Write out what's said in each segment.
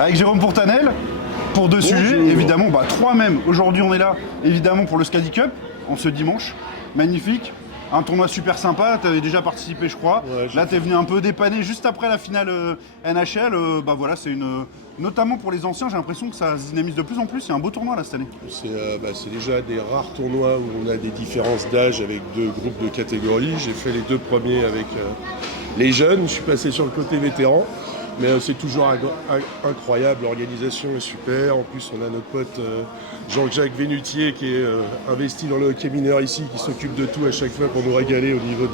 avec Jérôme Pourtanel pour deux sujets, évidemment, trois même. Aujourd'hui, on est là, évidemment, pour le Scadi Cup, en ce dimanche. Magnifique. Un tournoi super sympa, tu avais déjà participé, je crois. Ouais, là, tu es venu un peu dépanner juste après la finale NHL. Voilà, c'est notamment pour les anciens, j'ai l'impression que ça se dynamise de plus en plus. C'est un beau tournoi là cette année. C'est déjà des rares tournois où on a des différences d'âge avec deux groupes de catégories. J'ai fait les deux premiers avec les jeunes, je suis passé sur le côté vétéran. Mais c'est toujours incroyable, l'organisation est super. En plus, on a notre pote Jean-Jacques Vénutier qui est investi dans le hockey mineur ici, qui s'occupe de tout à chaque fois pour nous régaler au niveau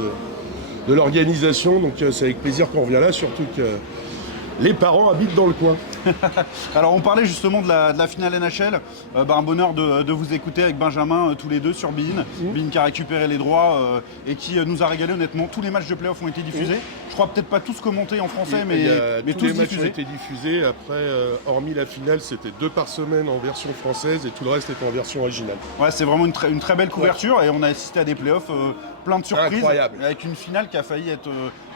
de l'organisation. Donc c'est avec plaisir qu'on revient là, surtout que les parents habitent dans le coin. Alors on parlait justement de la finale NHL, un bonheur de vous écouter avec Benjamin tous les deux sur Bein. Bein qui a récupéré les droits et qui nous a régalé honnêtement. Tous les matchs de playoff ont été diffusés. Je crois peut-être pas tous commentés en français, mais tous tous les matchs diffusés. ont été diffusés. Après, hormis la finale, c'était 2 par semaine en version française et tout le reste était en version originale. Ouais, c'est vraiment une très belle couverture et on a assisté à des playoffs plein de surprises. Incroyable. Avec une finale qui a failli être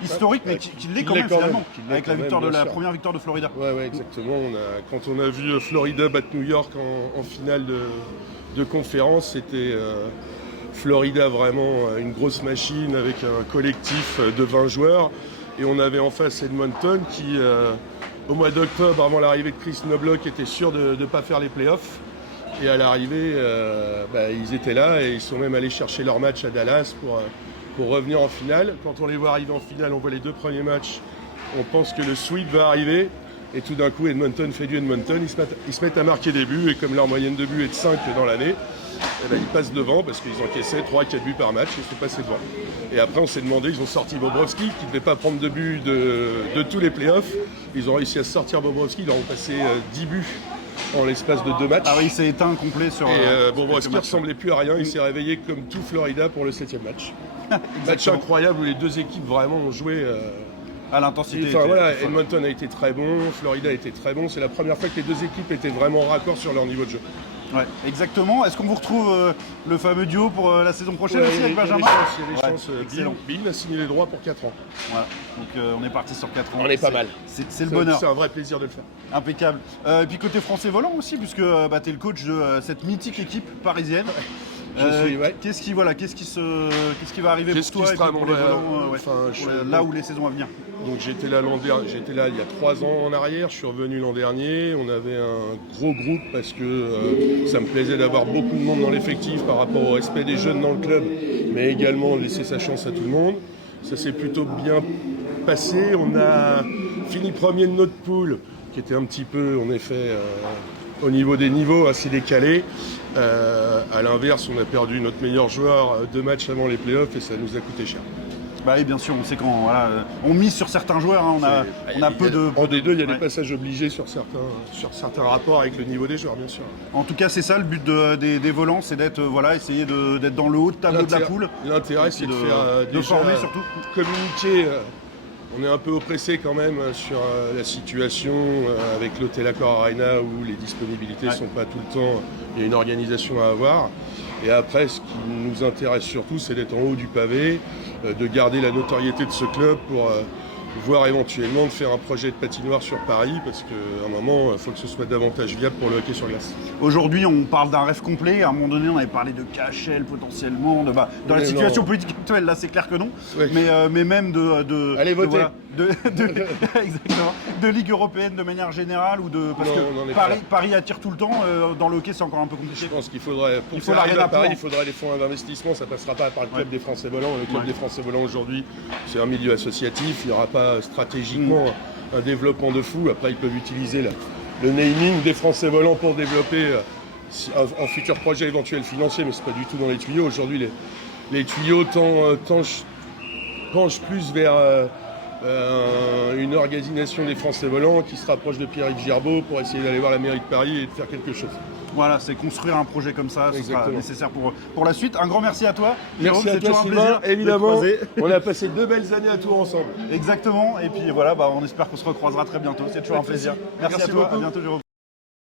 historique, mais qui l'est quand même finalement. Avec la première victoire de Florida. Ouais, exactement. Quand on a vu Florida battre New York en finale de conférence, c'était Florida vraiment une grosse machine avec un collectif de 20 joueurs. Et on avait en face Edmonton qui, au mois d'octobre, avant l'arrivée de Chris Knobloch, était sûr de ne pas faire les playoffs. Et à l'arrivée, ils étaient là et ils sont même allés chercher leur match à Dallas pour revenir en finale. Quand on les voit arriver en finale, on voit les 2 premiers matchs, on pense que le sweep va arriver. Et tout d'un coup, Edmonton fait du Edmonton, ils se mettent à marquer des buts, et comme leur moyenne de buts est de 5 dans l'année, ils passent devant parce qu'ils encaissaient 3-4 buts par match, ils sont passés devant. Et après, on s'est demandé, ils ont sorti Bobrovski, qui ne devait pas prendre de buts de tous les playoffs. Ils ont réussi à sortir Bobrovski, ils leur ont passé 10 buts en l'espace de 2 matchs. Ah oui, il s'est éteint complet sur. Et Bobrovski ne ressemblait plus à rien, il s'est réveillé comme tout Florida pour le 7e match. Match incroyable où les deux équipes vraiment ont joué. À l'intensité. Edmonton a été très bon, Florida a été très bon. C'est la première fois que les deux équipes étaient vraiment raccord sur leur niveau de jeu. Ouais, exactement. Est-ce qu'on vous retrouve le fameux duo pour la saison prochaine aussi avec Benjamin? Il y a des chances. Bein a signé les droits pour 4 ans. Voilà. Donc on est parti sur 4 ans. On est pas mal. C'est le bonheur. C'est un vrai plaisir de le faire. Impeccable. Et puis côté français volant aussi, puisque tu es le coach de cette mythique équipe parisienne. Qu'est-ce qui va arriver pour toi et pour les volants là où les saisons à venir? Donc j'étais là il y a 3 ans en arrière, je suis revenu l'an dernier. On avait un gros groupe parce que ça me plaisait d'avoir beaucoup de monde dans l'effectif par rapport au respect des jeunes dans le club, mais également laisser sa chance à tout le monde. Ça s'est plutôt bien passé. On a fini premier de notre poule, qui était un petit peu en effet au niveau des niveaux assez décalé. À l'inverse, on a perdu notre meilleur joueur 2 matchs avant les playoffs et ça nous a coûté cher. Bah oui, bien sûr, on sait on mise sur certains joueurs, on a peu de... En D2, il y a des passages obligés sur certains rapports avec le niveau des joueurs, bien sûr. En tout cas, c'est ça le but des volants, c'est d'être essayer d'être dans le haut de tableau de la poule. L'intérêt, c'est de former surtout. Communiquer. On est un peu oppressé quand même sur la situation avec l'Hotel Accor Arena où les disponibilités ne sont pas tout le temps. Il y a une organisation à avoir. Et après, ce qui nous intéresse surtout, c'est d'être en haut du pavé, de garder la notoriété de ce club pour voire éventuellement de faire un projet de patinoire sur Paris, parce qu'à un moment, il faut que ce soit davantage viable pour le hockey sur glace. Aujourd'hui, on parle d'un rêve complet. À un moment donné, on avait parlé de KHL potentiellement. Dans la situation politique actuelle, là, c'est clair que non. Oui. Mais même Allez voter. Exactement. De Ligue européenne de manière générale parce que Paris attire tout le temps. Dans le hockey, c'est encore un peu compliqué. Je pense qu'il faudrait, pour arriver à Paris, il faudrait les fonds d'investissement. Ça ne passera pas par le club des Français volants. Le club des Français volants aujourd'hui, c'est un milieu associatif. Il n'y aura pas stratégiquement un développement de fou. Après, ils peuvent utiliser le naming des Français volants pour développer un futur projet éventuel financier, mais ce n'est pas du tout dans les tuyaux. Aujourd'hui, les tuyaux penchent plus vers une organisation des Français volants qui se rapproche de Pierre-Yves Girbeau pour essayer d'aller voir la mairie de Paris et de faire quelque chose. Voilà, c'est construire un projet comme ça, ce sera nécessaire pour la suite. Un grand merci à toi. Merci à toi, Sylvain. Évidemment, on a passé 2 belles années à Tours ensemble. Exactement, et puis voilà, on espère qu'on se recroisera très bientôt. C'est toujours un plaisir. Merci à toi, à bientôt Jérôme.